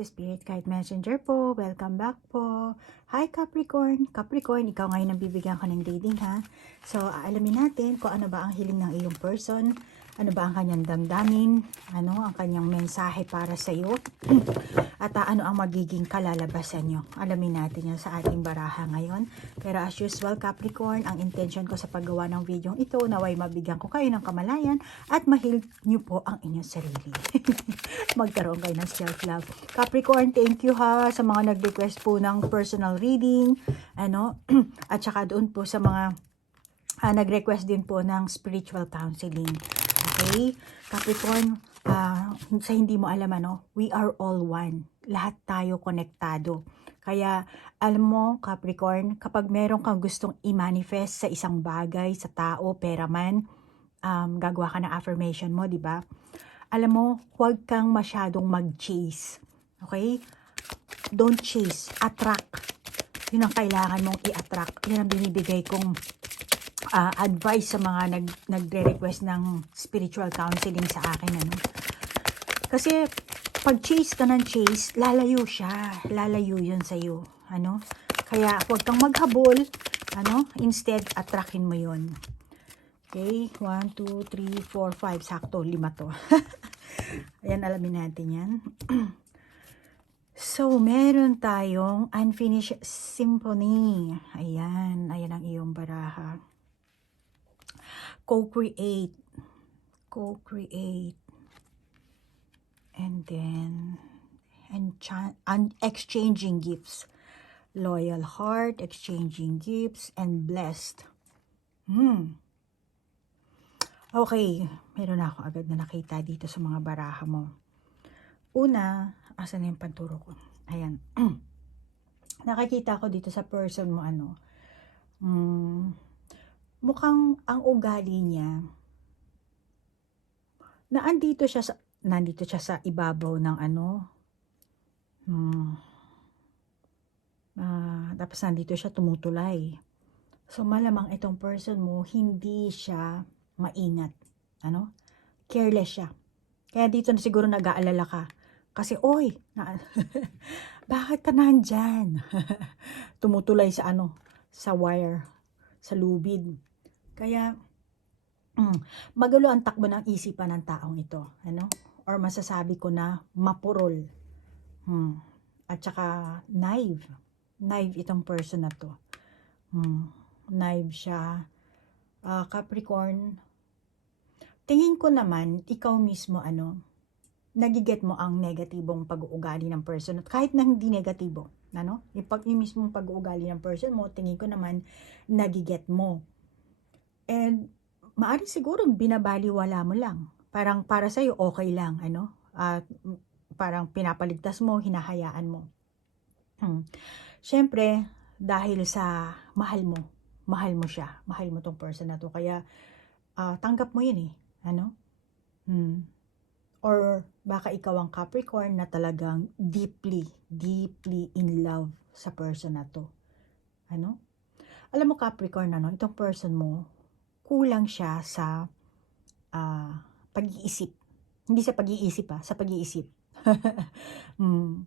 si Spirit Guide Messenger po. Welcome back po. Hi Capricorn. Capricorn, ikaw ngayon ang bibigyan ko ng reading ha. So, alamin natin kung ano ba ang hiling ng iyong person. Ano ba ang kanyang damdamin? Ano ang kanyang mensahe para sa iyo? At ano ang magiging kalalabasan nyo? Alamin natin yan sa ating baraha ngayon. Pero as usual Capricorn, ang intention ko sa paggawa ng video ito naway mabigyan ko kayo ng kamalayan at ma-heal nyo po ang inyong sarili. Magkaroon kayo ng self-love. Capricorn, thank you ha sa mga nag-request po ng personal reading. At saka doon po sa mga nag-request din po ng spiritual counseling. Okay? Capricorn, sa hindi mo alam we are all one. Lahat tayo konektado. Kaya, alam mo, Capricorn, kapag meron kang gustong i-manifest sa isang bagay, sa tao, pera man, gagawa ka ng affirmation mo, di ba? Alam mo, huwag kang masyadong mag-chase. Okay? Don't chase. Attract. Yun ang kailangan mong i-attract. Yan ang binibigay kong advice sa mga nagre-request ng spiritual counseling sa akin. Kasi, pag chase ka ng chase, lalayo siya. Lalayo yun sa'yo. Kaya, huwag kang maghabol. Instead, attractin mo yun. Okay, 1, 2, 3, 4, 5. Sakto, 5 to. Ayan, alamin natin yan. So, meron tayong Unfinished Symphony. Ayan ang iyong baraha. Co-create. And then, exchanging gifts. Loyal heart, exchanging gifts, and blessed. Okay, meron na ako agad na nakita dito sa mga baraha mo. Una, asan na yung panturo ko? Ayan. Nakikita ko dito sa person mo mukhang ang ugali niya na nandito siya sa ibabaw ng tapos nandito siya tumutulay. So malamang itong person mo hindi siya maingat. Careless siya. Kaya dito na siguro nag-aalala ka. Kasi, bakit ka nandyan? Tumutulay sa sa wire, sa lubid. Kaya, magulo ang takbo ng isipan ng taong ito. Or masasabi ko na mapurol. At saka, naive. Naive itong person na to. Naive siya. Capricorn, tingin ko naman, ikaw mismo, nagiget mo ang negatibong pag-uugali ng person. At kahit na hindi negatibo, yung mismong pag-uugali ng person mo, tingin ko naman, nagiget mo. And, maaari siguro, binabaliwala mo lang. Parang para sa'yo, okay lang, At, parang pinapaligtas mo, hinahayaan mo. Siyempre, dahil sa mahal mo siya, mahal mo tong person na to, kaya, tanggap mo yun Or baka ikaw ang Capricorn na talagang deeply in love sa person na to. Alam mo Capricorn, itong person mo, kulang siya sa pag-iisip. Hindi sa pag-iisip sa pag-iisip.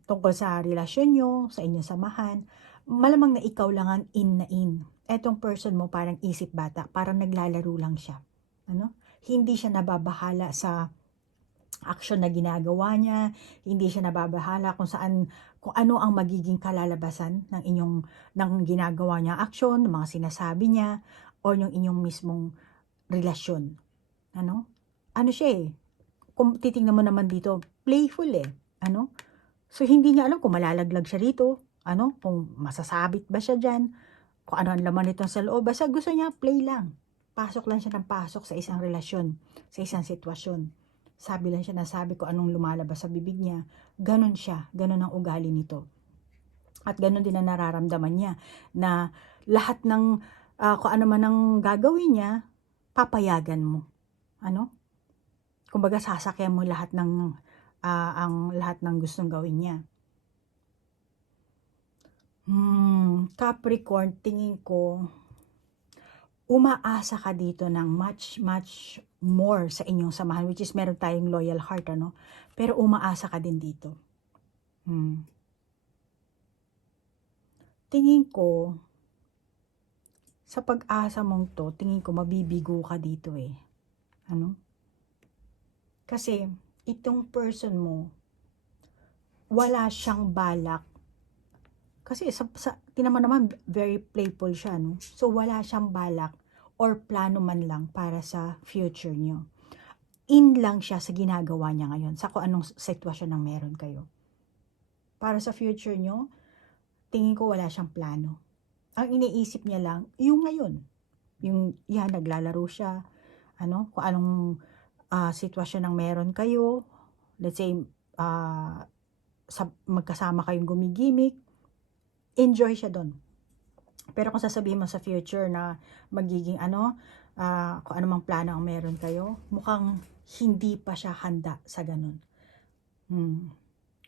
Tungkol sa relasyon nyo, sa inyong samahan, malamang na ikaw lang ang in na in. Etong person mo parang isip bata, parang naglalaro lang siya. Hindi siya nababahala sa action na ginagawa niya, hindi siya nababahala kung ano ang magiging kalalabasan ng ginagawa niya action, ng mga sinasabi niya, o yung inyong mismong relasyon. Siya kung titingnan mo naman dito, playful So, hindi niya alam kung malalaglag siya rito, kung masasabit ba siya dyan, kung ano ang laman nito sa loob. Basta gusto niya, play lang. Pasok lang siya ng pasok sa isang relasyon, sa isang sitwasyon. Sabi lang siya na sabi ko anong lumalabas sa bibig niya. Ganon siya, ganon ang ugali nito. At ganon din ang nararamdaman niya na lahat ng kung ano man ang gagawin niya, papayagan mo. Kumbaga sasakyan mo lahat ng lahat ng gustong gawin niya. Capricorn, tingin ko umaasa ka dito ng much more sa inyong samahan, which is meron tayong loyal heart, pero umaasa ka din dito. Hmm. Tingin ko, sa pag-asa mong to, tingin ko mabibigo ka dito eh. Ano? Kasi, itong person mo, wala siyang balak. Kasi tinaman naman, very playful siya, no? So, wala siyang balak or plano man lang para sa future nyo. In lang siya sa ginagawa niya ngayon, sa kung anong sitwasyon na meron kayo. Para sa future nyo, tingin ko wala siyang plano. Ang iniisip niya lang, yung ngayon. Yung, yan, naglalaro siya, ano, kung anong sitwasyon ng meron kayo. Let's say, magkasama kayong gumigimik, enjoy siya doon. Pero kung sasabihin mo sa future na magiging kung ano mang plano ang meron kayo, mukhang hindi pa siya handa sa ganun.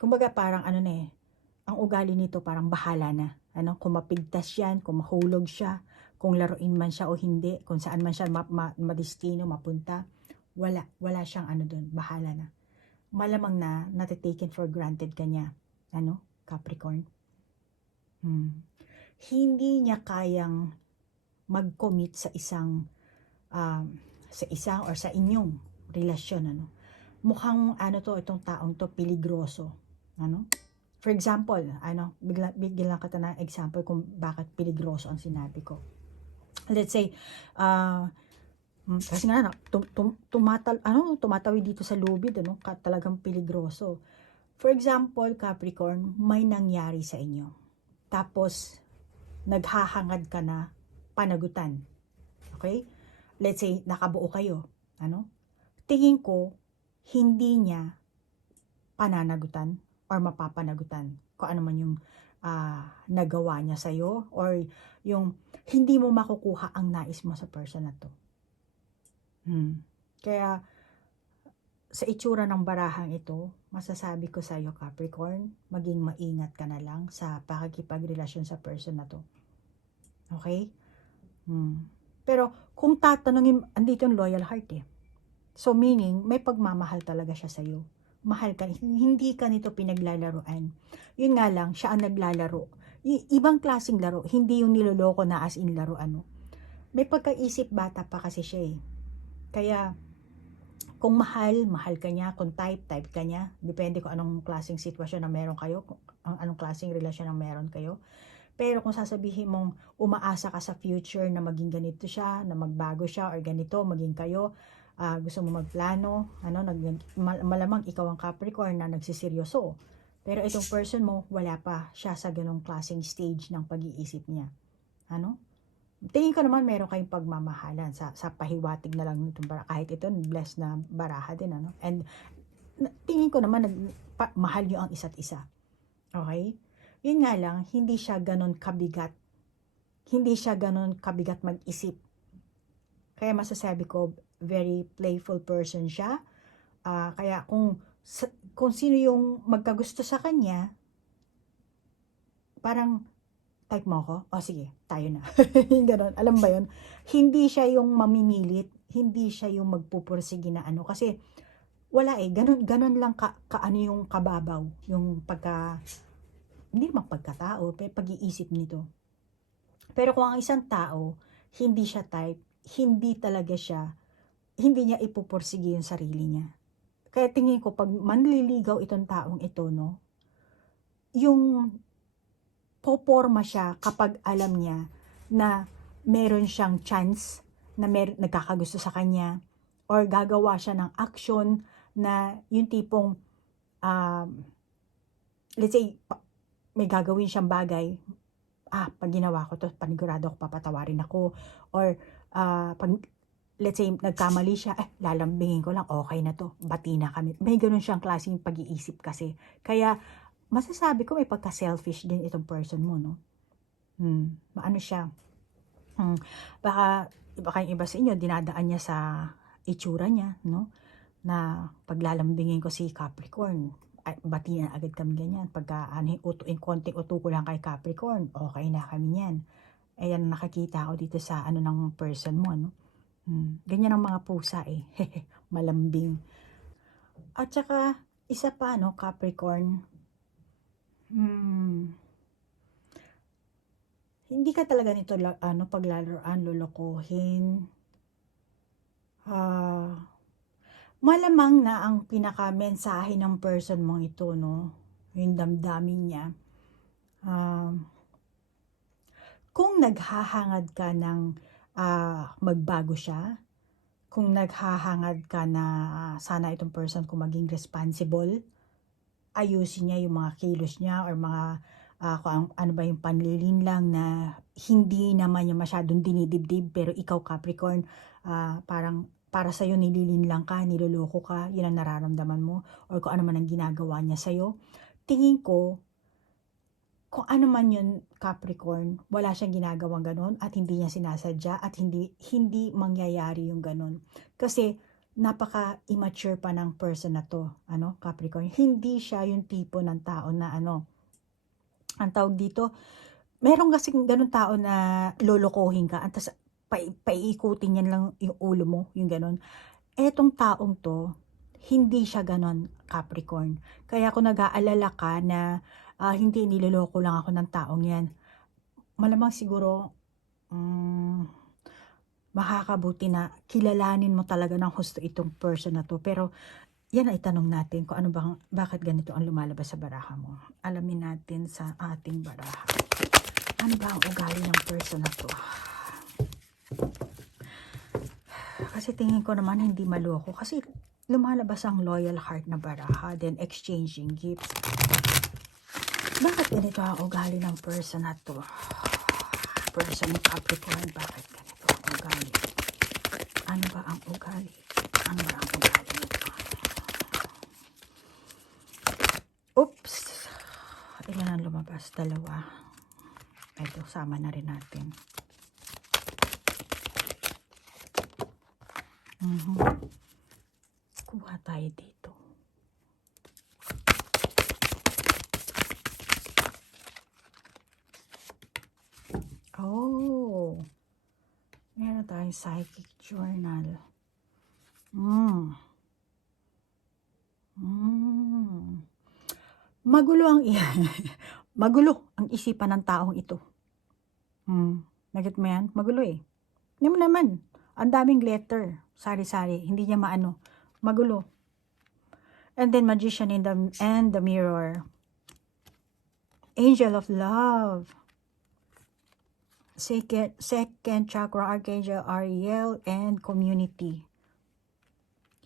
Kumbaga parang ang ugali nito parang bahala na. Kung mapigtas yan, kung mahulog siya, kung laruin man siya o hindi, kung saan man siya madestino, mapunta, wala siyang doon, bahala na. Malamang na natitaken for granted kanya, Capricorn. Hindi niya kayang mag-commit sa isang or sa inyong relasyon, mukhang itong taong to peligroso, for example, bigyan lang kita ng example kung bakit peligroso ang sinabi ko. Let's say kasi nga tumatawid dito sa lubid, talagang peligroso. For example, Capricorn, may nangyari sa inyo, tapos naghahangad ka na panagutan. Okay? Let's say, nakabuo kayo. Tingin ko, hindi niya pananagutan or mapapanagutan kung ano man yung nagawa niya sa'yo or yung hindi mo makukuha ang nais mo sa person na to. Kaya, sa itsura ng barahang ito, masasabi ko sa iyo, Capricorn, maging maingat ka na lang sa pakikipagrelasyon sa person na to. Okay? Pero kung tatanungin, andito yung loyal heart eh. So meaning, may pagmamahal talaga siya sa iyo. Mahal ka, hindi ka nito pinaglalaroan. Yun nga lang, siya ang naglalaro. Ibang klaseng laro, hindi yung niloloko na as in laro May pagkaisip bata pa kasi siya eh. Kaya, kung mahal ka niya, kung type ka niya, depende kung anong klaseng sitwasyon na meron kayo, kung anong klaseng relasyon na meron kayo. Pero kung sasabihin mong umaasa ka sa future na maging ganito siya, na magbago siya, or ganito, maging kayo, gusto mo magplano, malamang ikaw ang Capricorn na nagsiseryoso. Pero itong person mo, wala pa siya sa ganong klaseng stage ng pag-iisip niya. Tingin ko naman meron kayong pagmamahalan sa pahiwatig na lang nitong baraha. Kahit ito, blessed na baraha din, And tingin ko naman, mahal nyo ang isa't isa. Okay? Yun nga lang, hindi siya ganon kabigat. Hindi siya ganon kabigat mag-isip. Kaya masasabi ko, very playful person siya. Kaya kung sino yung magkagusto sa kanya, parang type mo ako? O sige, tayo na. Ganon. Alam ba yun? Hindi siya yung mamimilit. Hindi siya yung magpupursige na kasi wala eh. Ganon lang yung kababaw. Yung hindi naman pagkatao, pero pag-iisip nito. Pero kung ang isang tao, hindi siya type, hindi niya ipupursige yung sarili niya. Kaya tingin ko, pag manliligaw itong taong ito, yung poporma siya kapag alam niya na meron siyang chance na nagkakagusto sa kanya or gagawa siya ng action na yung tipong let's say may gagawin siyang bagay, pag ginawa ko to, panigurado ako papatawarin ako, or pag let's say nagkamali siya, lalambingin ko lang, okay na to, bati na kami. May ganun siyang klaseng pag-iisip kasi. Kaya masasabi ko may pagka-selfish din itong person mo, Maano siya? Baka yung iba sa inyo, dinadaan niya sa itsura niya, Na paglalambingin ko si Capricorn, bati na agad kami ganyan. Pagka konting uto ko lang kay Capricorn, okay na kami niyan. Ayan, nakakita ako dito sa ng person mo, Ganyan ang mga pusa eh. Malambing. At saka, isa pa, Capricorn, Hmm, hindi ka talaga nito paglalaroan, lolokohin. Ah, malamang na ang pinaka-mensahe ng person mong ito, no, yung damdamin niya, um, kung naghahangad ka ng magbago siya, kung naghahangad ka na sana itong person ko maging responsible, ayusin niya yung mga kilos niya or mga kung ano ba yung panlilinlang na hindi naman niya masyadong dinidibdib, pero ikaw Capricorn, parang para sa'yo nililinlang ka, niloloko ka, yun ang nararamdaman mo, or kung ano man ang ginagawa niya sa'yo. Tingin ko, kung ano man yun Capricorn, wala siyang ginagawang ganon at hindi niya sinasadya at hindi mangyayari yung ganon. Kasi napaka-immature pa ng person na to, Capricorn. Hindi siya yung tipo ng tao na ang tawag dito, meron kasing ganun tao na lolokohin ka, at tas paiikutin yan lang yung ulo mo, yung ganon. Etong taong to, hindi siya ganon, Capricorn. Kaya kung nag-aalala ka na hindi, niloloko lang ako ng taong yan, malamang siguro, makakabuti na kilalanin mo talaga ng husto itong person na to. Pero yan ay tanong natin kung bakit ganito ang lumalabas sa baraha mo. Alamin natin sa ating baraha. Ano ba ang ugali ng person na to? Kasi tingin ko naman hindi maloko. Kasi lumalabas ang loyal heart na baraha, then exchanging gifts. Bakit ganito ang ugali ng person na to? Person ng Capricorn, bakit ganito ang ugali? Ano ba ang ugali? Ano ba ang ugali nito? Oops! Ilan ang lumabas? Dalawa. Ito, sama na rin natin. Kuha tayo dito. Oh! Meron tayong psychic journal. Magulo ang magulo ang isipan ng taong ito. Nagit mo yan? Magulo eh. Hindi mo naman. Ang daming letter. Sari-sari. Hindi niya maano. Magulo. And then Magician and the Mirror. Angel of Love. Second Chakra Archangel Ariel and Community.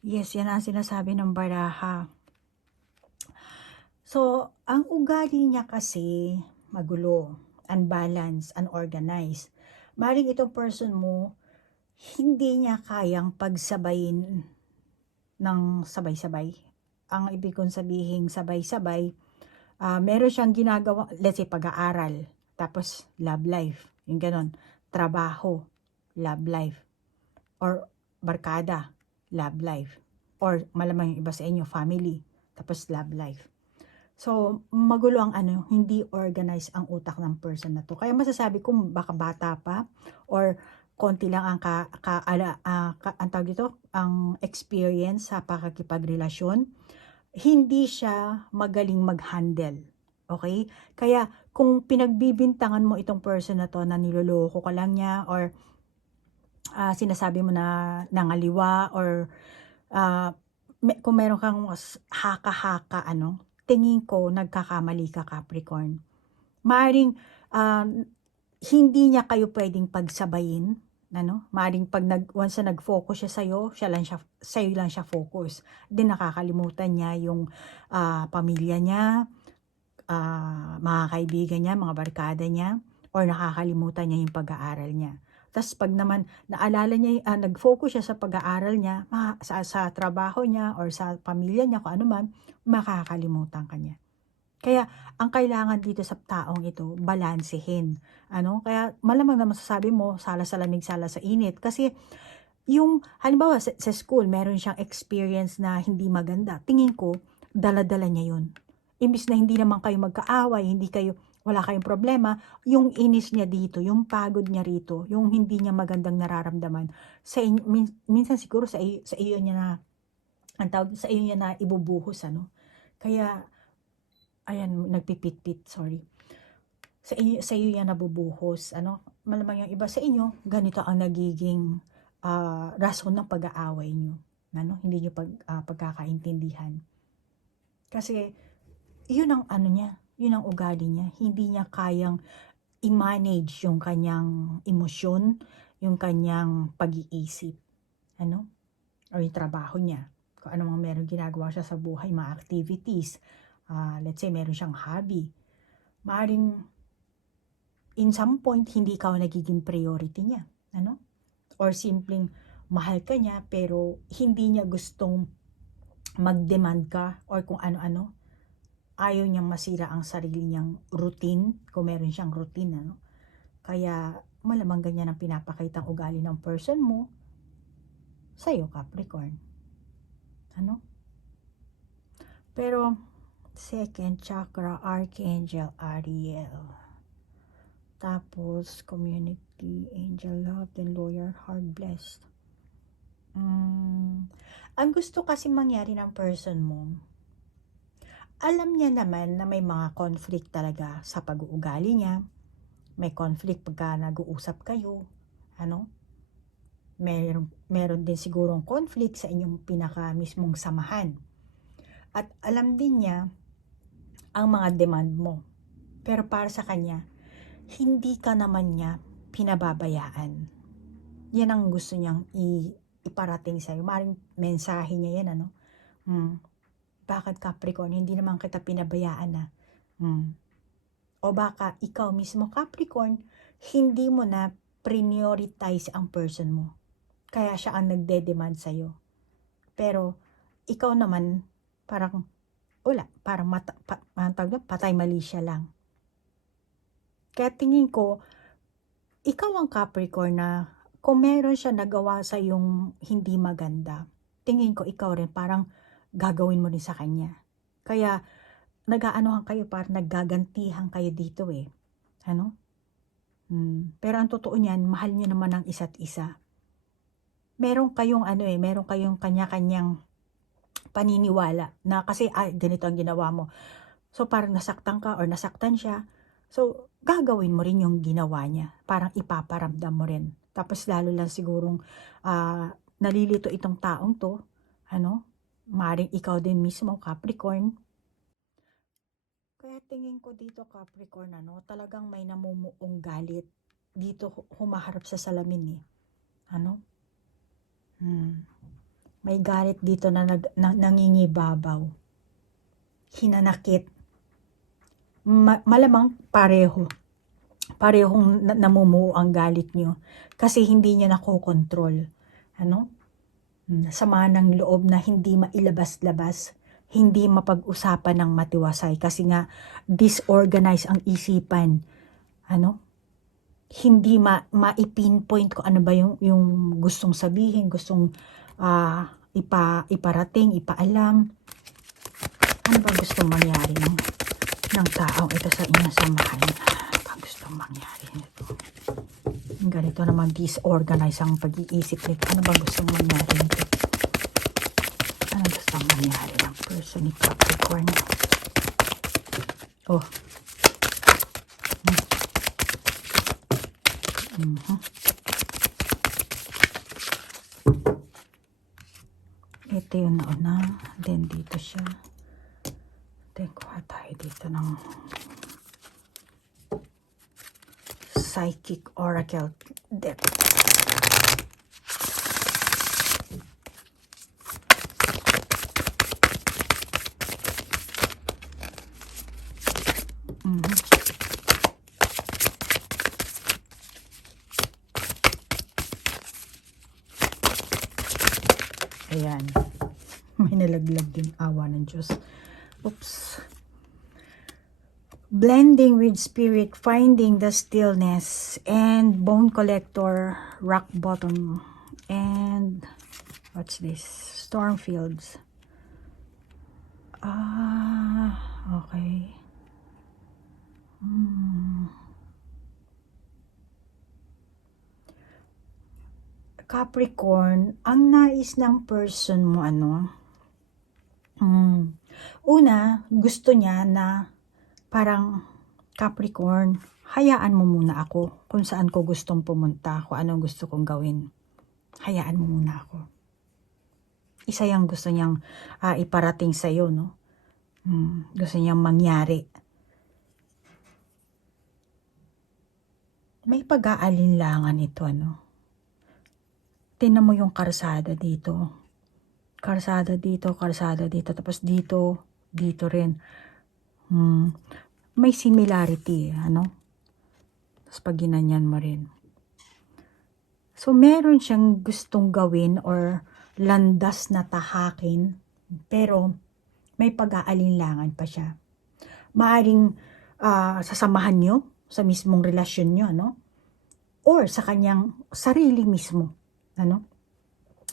Yes, yan ang sinasabi ng baraha. So, ang ugali niya kasi magulo, unbalanced, unorganized. Maring itong person mo, hindi niya kayang pagsabayin ng sabay-sabay. Ang ibig kong sabihin sabay-sabay, meron siyang ginagawa, let's say pag-aaral, tapos love life, yung ganon, trabaho, love life, or barkada, love life, or malamang yung iba sa inyo, family, tapos love life. So, magulo ang hindi organized ang utak ng person na to. Kaya masasabi ko baka bata pa or konti lang ang ang tawag dito, ang experience sa pakikipagrelasyon. Hindi siya magaling mag-handle. Okay? Kaya kung pinagbibintangan mo itong person na to na niloloko ka lang niya or sinasabi mo na nangaliwa or kung meron kang haka-haka tingin ko nagkakamali ka Capricorn. Maaring hindi niya kayo pwedeng pagsabayin, maaring once na nag-focus siya sa'yo lang siya focus. Then nakakalimutan niya yung pamilya niya, mga kaibigan niya, mga barkada niya, or nakakalimutan niya yung pag-aaral niya. Tapos pag naman naalala niya, nag-focus siya sa pag-aaral niya, sa trabaho niya, or sa pamilya niya, kung ano man, makakalimutan ka niya. Kaya ang kailangan dito sa taong ito, balansehin. Kaya malamang na masasabi mo, sala sa lamig, sala sa init. Kasi yung, halimbawa sa school, meron siyang experience na hindi maganda. Tingin ko, dala-dala niya yun. Imbis na hindi naman kayo magkaaway, wala kayong problema, yung inis niya dito, yung pagod niya rito, yung hindi niya magandang nararamdaman, minsan siguro sa iyo niya na, ang tawag sa iyo niya na ibubuhos, Kaya, Ayan, nagpipit-pit, sorry. Sa iyo yan nabubuhos, ano? Malamang yung iba sa inyo, ganito ang nagiging rason ng pag-aaway nyo. Ano? Hindi nyo pagkakaintindihan. Kasi, yun ang ano niya, yun ang ugali niya. Hindi niya kayang i-manage yung kanyang emosyon, yung kanyang pag-iisip. Ano? O yung trabaho niya. Kung ano mga meron ginagawa siya sa buhay, mga activities. Let's say, meron siyang hobby. Maaring, in some point, hindi ikaw nagiging priority niya. Ano? Or simpleng, mahal ka niya, pero hindi niya gustong mag-demand ka or kung ano-ano. Ayaw niyang masira ang sarili niyang routine, kung meron siyang routine, ano? Kaya, malamang ganyan ang pinapakitang ugali ng person mo sa'yo, Capricorn. Ano? Pero, second chakra, Archangel Ariel. Tapos, community, angel love, then lawyer, heart blessed. Ang gusto kasi mangyari ng person mo, alam niya naman na may mga conflict talaga sa pag-uugali niya. May conflict pagka nag-uusap kayo. Ano? Meron din sigurong conflict sa inyong pinaka mismong samahan. At alam din niya ang mga demand mo. Pero para sa kanya, hindi ka naman niya pinababayaan. Yan ang gusto niyang iparating sa'yo. Maring mensahe niya yan, ano? Bakit Capricorn? Hindi naman kita pinabayaan na. O baka ikaw mismo Capricorn, hindi mo na prioritize ang person mo. Kaya siya ang nagde-demand sa'yo. Pero, ikaw naman, parang, parang patay mali siya lang. Kaya tingin ko, ikaw ang Capricorn na, kung meron siya nagawa sa yung hindi maganda, tingin ko ikaw rin parang gagawin mo rin sa kanya. Kaya, nag-aanohan kayo, parang naggagantihan kayo dito eh. Ano? Pero ang totoo niyan, mahal niyo naman ang isa't isa. Meron kayong meron kayong kanya-kanyang paniniwala na kasi ganito ang ginawa mo. So parang nasaktan ka or nasaktan siya. So gagawin mo rin yung ginawa niya. Parang ipaparamdam mo rin. Tapos lalo lang sigurong nalilito itong taong to. Ano? Maring ikaw din mismo, Capricorn. Kaya tingin ko dito, Capricorn, talagang may namumuong galit. Dito humaharap sa salamin eh. Ano? May galit dito na nangingibabaw. Hinanakit. Malamang parehong namumuo ang galit nyo kasi hindi nyo nakokontrol. Ano? Sama ng loob na hindi mailabas-labas, hindi mapag-usapan ng matiwasay kasi nga disorganized ang isipan. Ano? Hindi ma-pinpoint ko ano ba yung gustong sabihin, gustong iparating, ipaalam. Ano ba gustong mangyari ng taong ito sa inyong samahan? Ano ba gustong mangyari nito? Ganito naman disorganized ang pag-iisip nito. Ano ba gustong mangyari nito? Ano gustong mangyari ng person ni Capricorn? Oh. Ito yung nauna. Then dito siya. Then kuha tayo dito ng Psychic Oracle deck. Ayan. May nalaglag din, awa ng Diyos. Oops. Blending with spirit, finding the stillness, and bone collector, rock bottom, and what's this? Storm fields. Okay. Capricorn, ang nais ng person mo una, gusto niya na parang Capricorn, hayaan mo muna ako kung saan ko gustong pumunta, kung anong gusto kong gawin. Hayaan mo muna ako. Isa yung gusto niyang iparating sa'yo, no? Gusto niyang mangyari. May pag-aalinlangan ito, ano? Tingnan mo yung karsada dito. Karsada dito, tapos dito, dito rin. May similarity, ano? Tapos pag ginanyan mo rin. So, meron siyang gustong gawin or landas na tahakin, pero may pag-aalinlangan pa siya. Maaring sasamahan nyo sa mismong relasyon nyo, no? Or sa kanyang sarili mismo, ano?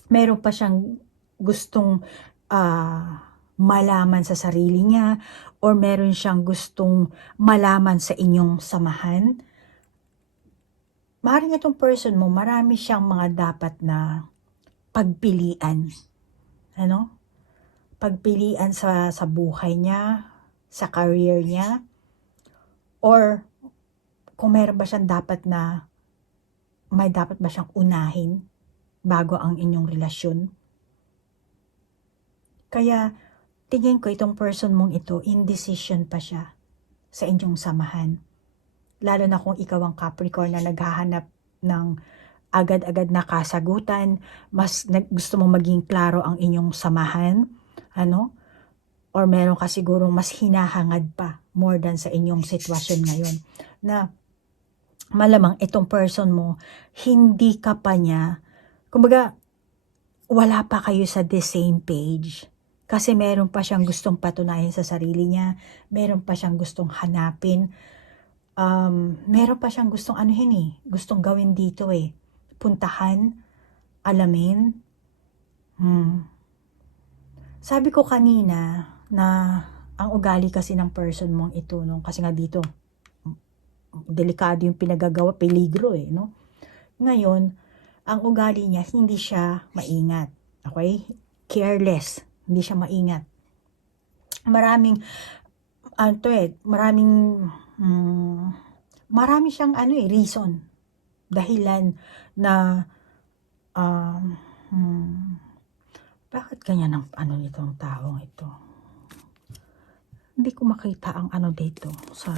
Meron pa siyang gustong malaman sa sarili niya, or meron siyang gustong malaman sa inyong samahan. Maaaring itong person mo, marami siyang mga dapat na pagpilian. Ano? Pagpilian sa buhay niya, sa career niya, or kung meron ba siyang may dapat ba siyang unahin bago ang inyong relasyon. Kaya, tingin ko itong person mong ito, indecision pa siya sa inyong samahan. Lalo na kung ikaw ang Capricorn na naghahanap ng agad-agad na kasagutan, mas gusto mong maging klaro ang inyong samahan, ano? Or meron ka sigurong mas hinahangad pa more than sa inyong sitwasyon ngayon. Na malamang itong person mo, hindi ka pa niya, kumbaga, wala pa kayo sa the same page. Kasi meron pa siyang gustong patunayan sa sarili niya, meron pa siyang gustong hanapin, meron pa siyang gustong gustong gawin dito puntahan, alamin. Sabi ko kanina na ang ugali kasi ng person mong ito, no? Kasi nga dito, delikado yung pinagagawa, peligro no? Ngayon, ang ugali niya, hindi siya maingat. Okay? Careless. Hindi siya maingat. Marami siyang reason, dahilan na bakit ganyan ang nitong taong ito? Hindi ko makita ang dito sa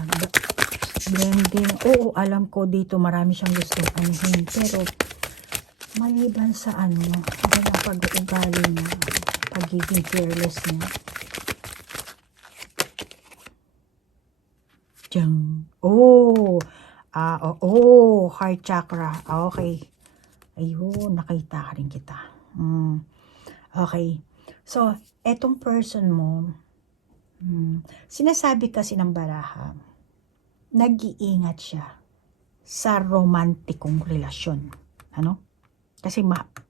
blending. Oo, alam ko dito marami siyang gustong pero maliban sa ganang pag-uugali niya, pagiging careless niya. Heart chakra. Okay. Ayun, nakita ka rin kita. Okay. So, etong person mo, sinasabi kasi ng baraha, nag-iingat siya sa romantikong relasyon. Ano? Kasi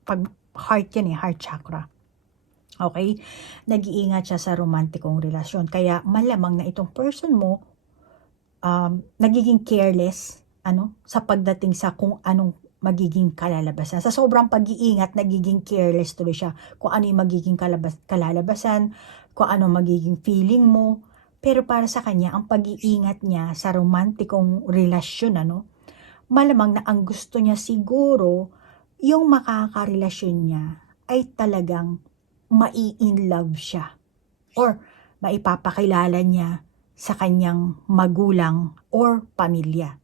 pag heart yan heart chakra. Okay? Nag-iingat siya sa romantikong relasyon. Kaya malamang na itong person mo, nagiging careless sa pagdating sa kung anong magiging kalalabasan. Sa sobrang pag-iingat, nagiging careless tuloy siya kung ano yung magiging kalalabasan, kung ano magiging feeling mo. Pero para sa kanya, ang pag-iingat niya sa romantikong relasyon, malamang na ang gusto niya siguro, yung makakarelasyon niya ay talagang mai-in-love siya. Or maipapakilala niya sa kanyang magulang or pamilya.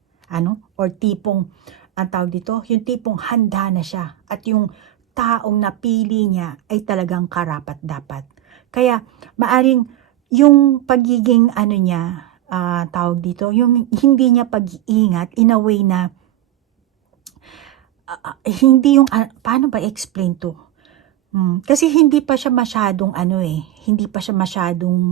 Or tipong, ang tawag dito, yung tipong handa na siya at yung taong napili niya ay talagang karapat-dapat. Kaya, maaring yung pagiging niya, tawag dito, yung hindi niya pag-iingat in a way na hindi yung, paano ba explain to? Kasi hindi pa siya masyadong hindi pa siya masyadong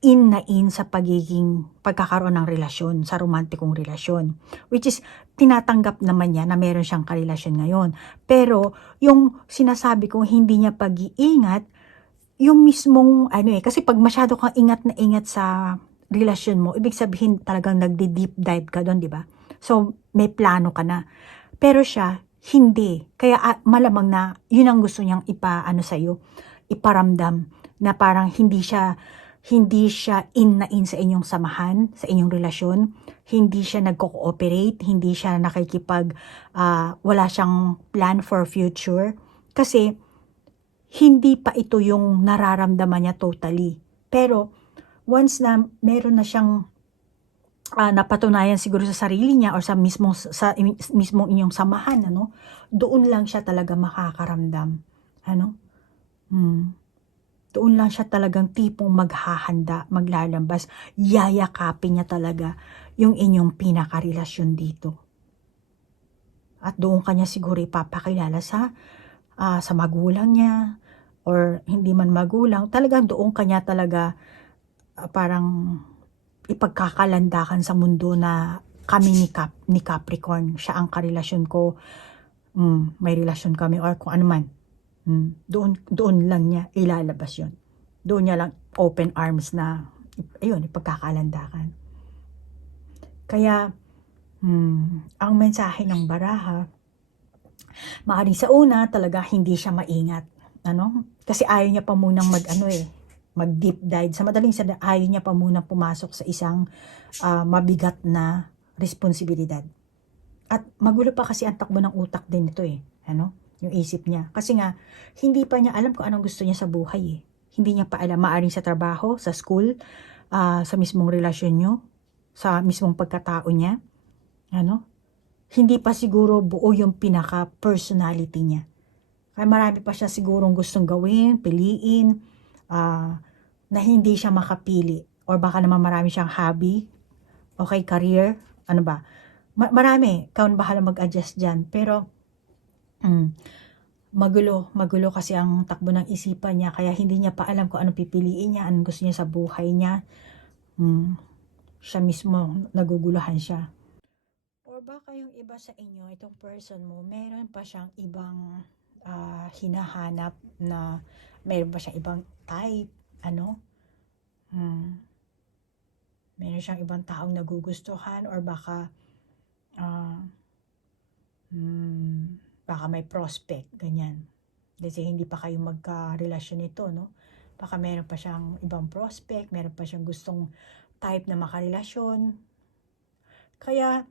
in sa pagkakaroon ng relasyon, sa romantikong relasyon. Which is, tinatanggap naman niya na meron siyang karelasyon ngayon. Pero, yung sinasabi kong hindi niya pag-iingat, yung mismong, kasi pag masyado kang ingat na ingat sa relasyon mo, ibig sabihin talagang nagdi-deep dive ka doon, di ba? So, may plano ka na. Pero siya, hindi. Kaya malamang na, yun ang gusto niyang sa'yo, iparamdam, na parang hindi siya hindi siya in na in sa inyong samahan, sa inyong relasyon, hindi siya nagko-cooperate, hindi siya wala siyang plan for future. Kasi, hindi pa ito yung nararamdaman niya totally. Pero, once na meron na siyang napatunayan siguro sa sarili niya or sa mismong inyong samahan, ano, doon lang siya talaga makakaramdam. Ano? Doon lang siya talagang tipong maghahanda, maglalambas, yayakapin niya talaga yung inyong pinakarelasyon dito. At doon kanya siguro ipapakilala sa magulang niya, or hindi man magulang, talagang doon kanya talaga parang ipagkakalandakan sa mundo na kami ni Capricorn, siya ang karelasyon ko, may relasyon kami or kung ano man. Doon lang niya ilalabas yun. Doon niya lang open arms na, ayun, ipagkakalandakan. Kaya, ang mensahe ng baraha, maaaring sa una talaga hindi siya maingat. Ano? Kasi ayaw niya pa munang mag deep dive. Sa madaling salita, ayaw niya pa munang pumasok sa isang mabigat na responsibilidad. At magulo pa kasi ang takbo ng utak din ito ano? Yung isip niya. Kasi nga, hindi pa niya alam kung anong gusto niya sa buhay Hindi niya pa alam. Maaaring sa trabaho, sa school, sa mismong relasyon niyo, sa mismong pagkatao niya. Ano? Hindi pa siguro buo yung pinaka-personality niya. Kaya marami pa siya sigurong gustong gawin, piliin, na hindi siya makapili. Or baka naman marami siyang hobby, okay, career, ano ba? Marami, ikaw na bahala mag-adjust dyan. Pero, magulo kasi ang takbo ng isipan niya, kaya hindi niya pa alam kung anong pipiliin niya, anong gusto niya sa buhay niya. Siya mismo, naguguluhan siya. Or baka yung iba sa inyo, itong person mo, meron pa siyang ibang hinahanap na meron pa siyang ibang type, ano? Meron siyang ibang taong nagugustuhan or baka baka may prospect, ganyan. Kasi hindi pa kayo magka-relasyon nito, no? Baka meron pa siyang ibang prospect, meron pa siyang gustong type na makarelasyon. Kaya,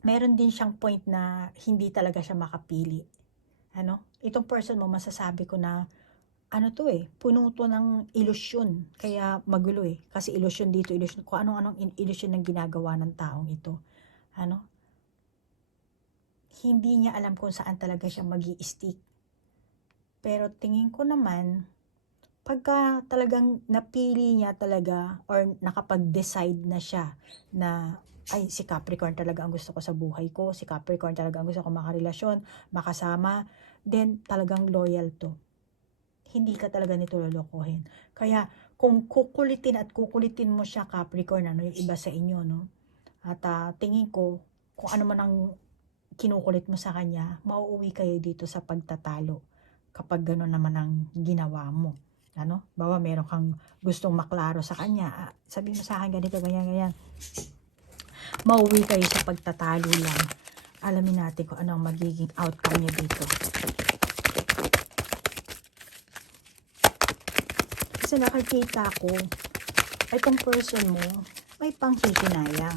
meron din siyang point na hindi talaga siya makapili. Ano? Itong person mo, masasabi ko na, puno to ng ilusyon. Kaya magulo Kasi ilusyon dito, ilusyon. Kung anong ilusyon ng ginagawa ng taong ito. Ano? Hindi niya alam kung saan talaga siya magi-stick. Pero tingin ko naman, pagka talagang napili niya talaga or nakapag-decide na siya na ay, si Capricorn talaga ang gusto ko sa buhay ko, si Capricorn talaga ang gusto ko makarelasyon, makasama, then talagang loyal to. Hindi ka talaga nito lolokohin. Kaya kung kukulitin mo siya, Capricorn, yung iba sa inyo, no? At tingin ko, kung ano man ang kinukulit mo sa kanya, mauuwi kayo dito sa pagtatalo kapag gano'n naman ang ginawa mo. Ano? Bawa meron kang gustong maklaro sa kanya, sabi mo sa akin ganito, ganyan. Mauuwi kayo sa pagtatalo lang. Alamin natin kung ano ang magiging outcome niya dito. Kasi nakikita ko, itong person mo, may panghihinayang.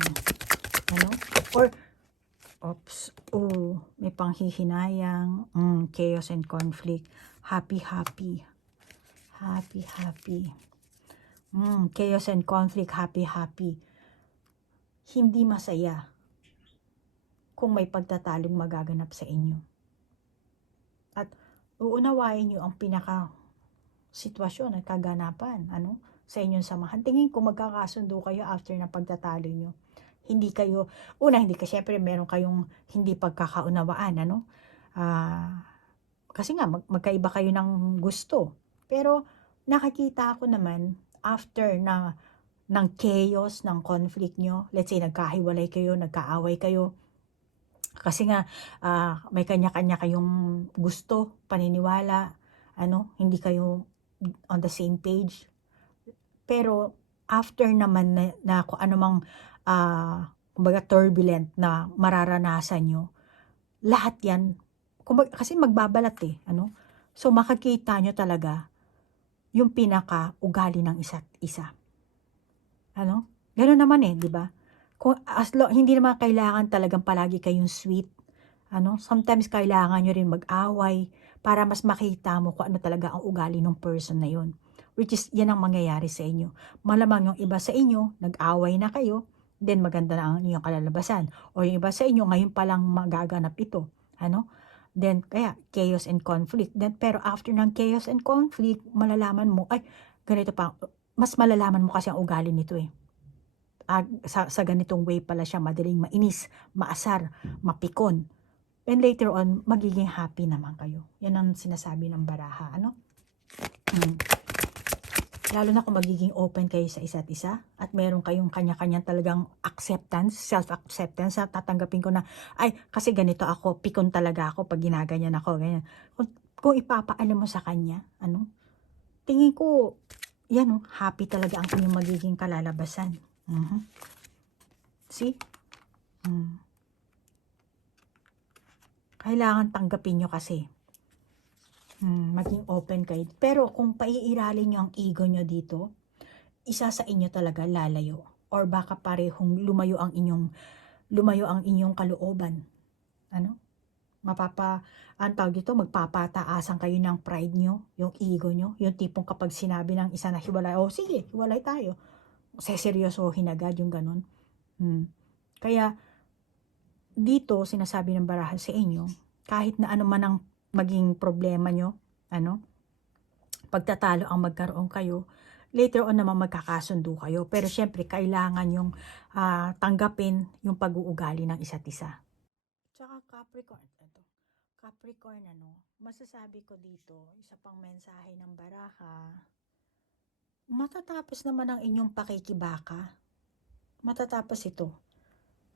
Ano? Or, may panghihinayang, chaos and conflict, happy. Chaos and conflict, happy. Hindi masaya kung may pagtatalong magaganap sa inyo. At uunawain nyo ang pinaka sitwasyon at kaganapan, sa inyong samahan. Tingin ko magkakasundo kayo after ng pagtatalo nyo. Hindi syempre meron kayong hindi pagkakaunawaan, kasi nga, magkaiba kayo ng gusto. Pero, nakikita ko naman, after ng chaos, ng conflict nyo, let's say, nagkahiwalay kayo, nagkaaway kayo, kasi nga, may kanya-kanya kayong gusto, paniniwala, hindi kayo on the same page. Pero, after naman na kung anumang kumbaga turbulent na mararanasan nyo, lahat yan, kasi magbabalat So makikita nyo talaga yung pinaka-ugali ng isa't isa. Ano? Gano'n naman di ba? Kung hindi naman kailangan talagang palagi kayong sweet. Sometimes kailangan nyo rin mag-away para mas makita mo kung ano talaga ang ugali ng person na yun. Which is, yan ang mangyayari sa inyo. Malamang yung iba sa inyo, nag-away na kayo, then maganda na ang inyong kalalabasan. O yung iba sa inyo, ngayon palang magaganap ito. Then, kaya, chaos and conflict. Then, pero after ng chaos and conflict, malalaman mo, ay, ganito pa, mas malalaman mo kasi ang ugali nito sa ganitong way pala siya, madaling mainis, maasar, mapikon. And later on, magiging happy naman kayo. Yan ang sinasabi ng baraha, Lalo na kung magiging open kayo sa isa't isa at meron kayong kanya-kanyang talagang acceptance, self-acceptance, tatanggapin ko na, ay, kasi ganito ako, pikon talaga ako pag ginaganyan ako, ganyan. Kung ipapaalam mo sa kanya, tingin ko, yan happy talaga ang inyong magiging kalalabasan. See? Kailangan tanggapin nyo kasi. Maging open kayo. Pero kung paiiralin nyo ang ego nyo dito, isa sa inyo talaga lalayo. Or baka parehong lumayo ang inyong kalooban. Magpapataasan kayo ng pride nyo, yung ego nyo, yung tipong kapag sinabi ng isa na hiwalay, sige, hiwalay tayo. Seseryosohin agad yung ganun. Kaya, dito, sinasabi ng baraha sa inyo, kahit na ano man ang maging problema nyo, pagtatalo ang magkaroon kayo, later on naman magkakasundo kayo. Pero syempre, kailangan yung tanggapin yung pag-uugali ng isa't isa. Tsaka Capricorn, masasabi ko dito, isa pang mensahe ng baraha, matatapos naman ang inyong pakikibaka. Matatapos ito.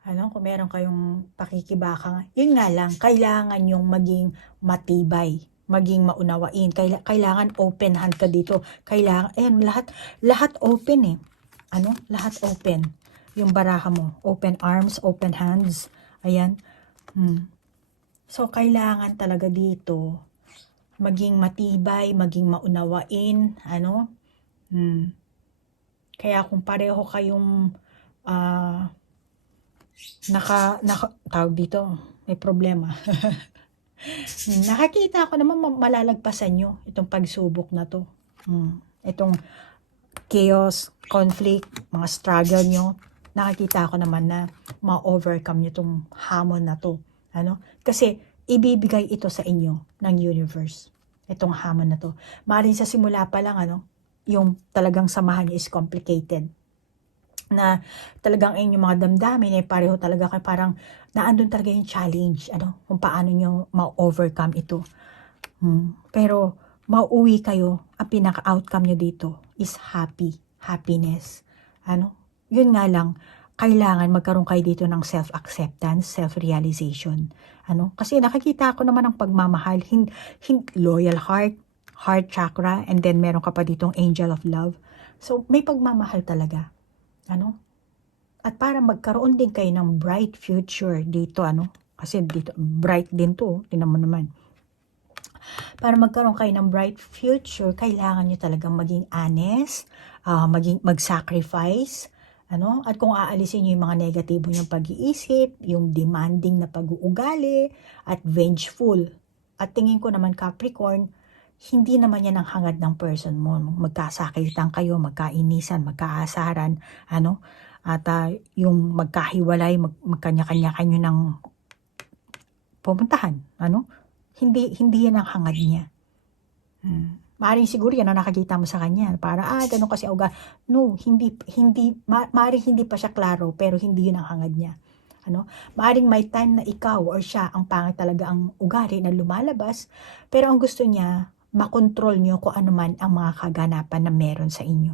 Kung meron kayong pakikibaka, yun nga lang, kailangan yung maging matibay, maging maunawain, kailangan open hand ka dito, kailangan, lahat open lahat open, yung baraha mo, open arms, open hands, ayan, so kailangan talaga dito, maging matibay, maging maunawain, kaya kung pareho kayong, tawag dito, may problema. Nakakita ako naman malalagpasan nyo itong pagsubok na to. Itong chaos, conflict, mga struggle nyo. Nakakita ako naman na ma-overcome nyo itong hamon na to. Kasi ibibigay ito sa inyo ng universe. Itong hamon na to. Maaaring sa simula pa lang, yung talagang samahan nyo is complicated. Na talagang inyong mga damdamin ay pareho talaga kayo, parang naandun talaga yung challenge, kung paano nyo ma-overcome ito. Pero mauuwi kayo, ang pinaka-outcome nyo dito is happiness. Yun nga lang, kailangan magkaroon kayo dito ng self-acceptance, self-realization. Kasi nakikita ko naman ang pagmamahal, loyal heart chakra, and then meron ka pa ditong angel of love. So may pagmamahal talaga. At para magkaroon din kayo ng bright future dito, kasi dito, bright din to, tinan mo naman. Para magkaroon kayo ng bright future, kailangan nyo talagang maging honest, mag-sacrifice, at kung aalisin nyo yung mga negatibo yung pag-iisip, yung demanding na pag-uugali, at vengeful. At tingin ko naman, Capricorn, hindi naman yan ang hangad ng person mo. Magkasakitan kayo, magkainisan, magkaasaran, at yung magkahiwalay, magkanya-kanya kanyo ng pumuntahan, hindi yan ang hangad niya. Maaaring siguro yan ang nakakita mo sa kanya, para ganun kasi no, maaaring hindi pa siya klaro, pero hindi yun ang hangad niya. Maaaring may time na ikaw or siya ang pangit talaga ang ugali na lumalabas, pero ang gusto niya, makontrol nyo kung ano man ang mga kaganapan na meron sa inyo.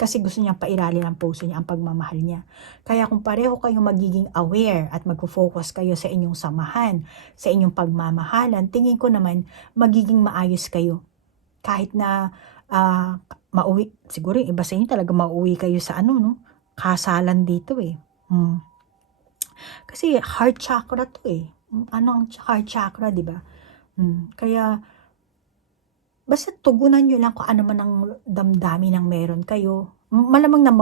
Kasi gusto niya pairali ng puso niya ang pagmamahal niya. Kaya kung pareho kayong magiging aware at mag-focus kayo sa inyong samahan, sa inyong pagmamahalan, tingin ko naman magiging maayos kayo. Kahit na mauwi, siguro yung iba sa inyo talaga mauwi kayo sa kasalan dito Kasi heart chakra 'to . Ang heart chakra, 'di ba? Kaya basta tugunan nyo lang kung ano man ang damdamin ng meron kayo. Malamang na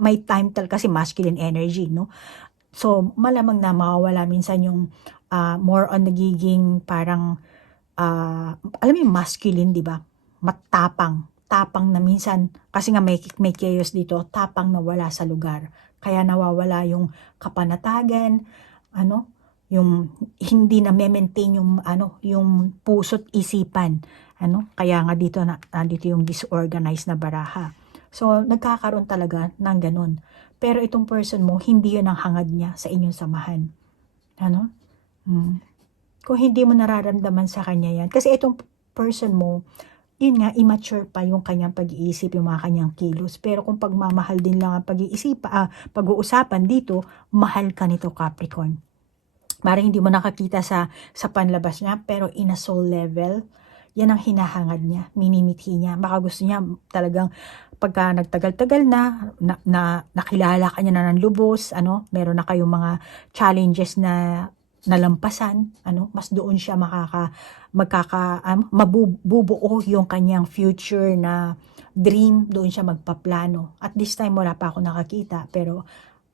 may time tal kasi masculine energy, no? So, malamang na mawawala minsan yung more on nagiging parang, alam mo yung masculine, di ba? Matapang. Tapang na minsan, kasi nga may chaos dito, tapang na wala sa lugar. Kaya nawawala yung kapanatagan, ano, yung hindi na maintain yung yung puso't isipan, kaya nga dito yung disorganized na baraha. So nagkakaroon talaga ng ganun. Pero itong person mo, hindi yun ang hangad niya sa inyong samahan. Ano? Kung hindi mo nararamdaman sa kanya yan, kasi itong person mo, yun nga, immature pa yung kanyang pag-iisip, yung mga kanyang kilos. Pero kung pagmamahal din lang ang pag-uusapan dito, mahal ka nito, Capricorn. Parang hindi mo nakakita sa panlabas niya, pero in a soul level, yan ang hinahangad niya, minimithi niya. Baka gusto niya talagang pagka nagtagal-tagal na nakilala ka niya na ng lubos, meron na kayong mga challenges na nalampasan, mas doon siya mabubuo yung kanyang future na dream, doon siya magpaplano. At this time wala pa ako nakakita, pero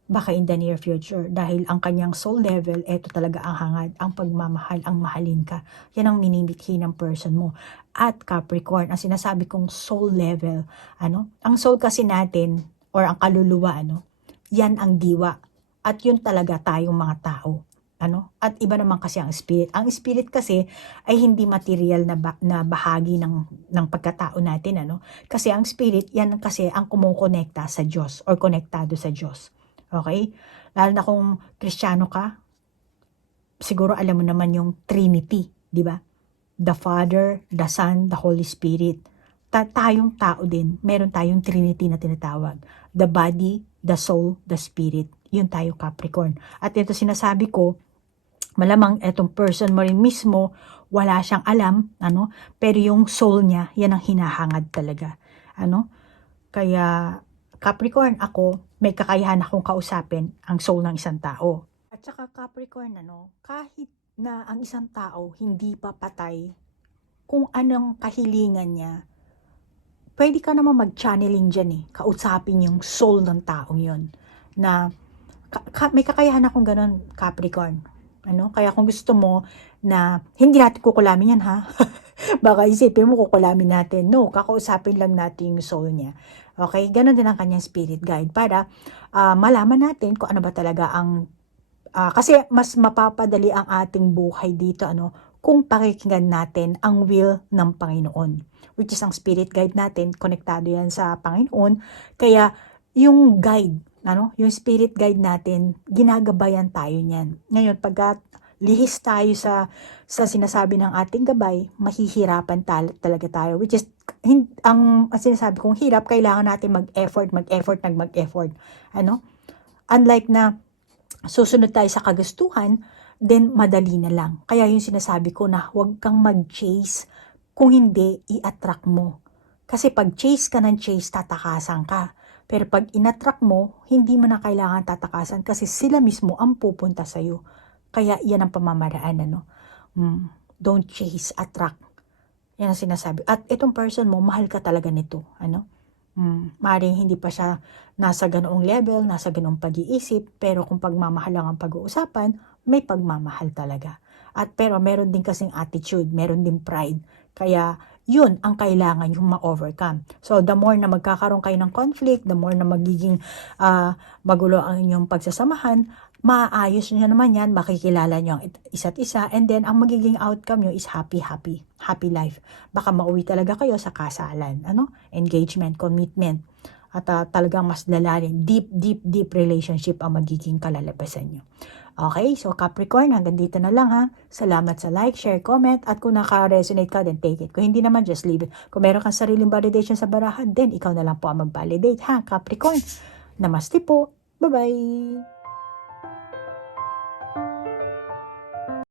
baka in the near future, dahil ang kanyang soul level, eto talaga ang hangad, ang pagmamahal, ang mahalin ka. Yan ang minimithi ng person mo. At Capricorn, ang sinasabi kong soul level, ang soul kasi natin, or ang kaluluwa, yan ang diwa. At yun talaga tayong mga tao. At iba naman kasi ang spirit. Ang spirit kasi ay hindi material na bahagi ng pagkatao natin, Kasi ang spirit, yan kasi ang kumukonekta sa Diyos or konektado sa Diyos. Okay? Lalo na kung Kristiyano ka, siguro alam mo naman yung Trinity, di ba? The Father, the Son, the Holy Spirit. Tayong tao din, meron tayong Trinity na tinatawag. The body, the soul, the spirit. Yun tayo, Capricorn. At ito sinasabi ko, malamang etong person mo rin mismo, wala siyang alam, pero yung soul niya, yan ang hinahangad talaga. Kaya, Capricorn, ako, may kakayahan akong kausapin ang soul ng isang tao. At saka Capricorn, kahit na ang isang tao hindi pa patay, kung anong kahilingan niya, pwede ka naman mag-channeling dyan kausapin yung soul ng taong yun. Na, may kakayahan akong ganun, Capricorn. Kaya kung gusto mo na, hindi natin kukulamin yan, ha? Baka isipin mo kukulamin natin. No, kakausapin lang natin yung soul niya. Okay? Ganon din ang kanyang spirit guide para malaman natin kung ano ba talaga ang kasi mas mapapadali ang ating buhay dito kung pakikinggan natin ang will ng Panginoon, which is ang spirit guide natin, konektado yan sa Panginoon. Kaya yung guide, yung spirit guide natin, ginagabayan tayo niyan. Ngayon, pagka lihis tayo sa sinasabi ng ating gabay, mahihirapan talaga tayo, which is ang sinasabi kong hirap, kailangan natin mag-effort. Unlike na susunod tayo sa kagustuhan, then madali na lang. Kaya yung sinasabi ko na huwag kang mag-chase, kung hindi, i-attract mo. Kasi pag chase ka ng chase, tatakasan ka. Pero pag in-attract mo, hindi mo na kailangan tatakasan kasi sila mismo ang pupunta sa'yo. Kaya yan ang pamamaraan, Don't chase, attract. Yan ang sinasabi. At itong person mo, mahal ka talaga nito, Maring hindi pa siya nasa ganoong level, nasa ganoong pag-iisip, pero kung pagmamahal lang ang pag-uusapan, may pagmamahal talaga. Pero meron din kasing attitude, meron din pride. Kaya yun ang kailangan yung ma-overcome. So the more na magkakaroon kayo ng conflict, the more na magiging magulo ang inyong pagsasamahan, maayos nyo naman yan, makikilala nyo ang isa't isa, and then ang magiging outcome nyo is happy life. Baka mauwi talaga kayo sa kasalan, engagement, commitment, at talagang mas lalalim, deep relationship ang magiging kalalabasan nyo. Okay, so Capricorn, hanggang dito na lang, ha. Salamat sa like, share, comment, at kung naka-resonate ka, then take it. Kung hindi naman, just leave it. Kung meron kang sariling validation sa barahan, then ikaw na lang po ang mag-validate, ha, Capricorn. Namaste po. Bye-bye.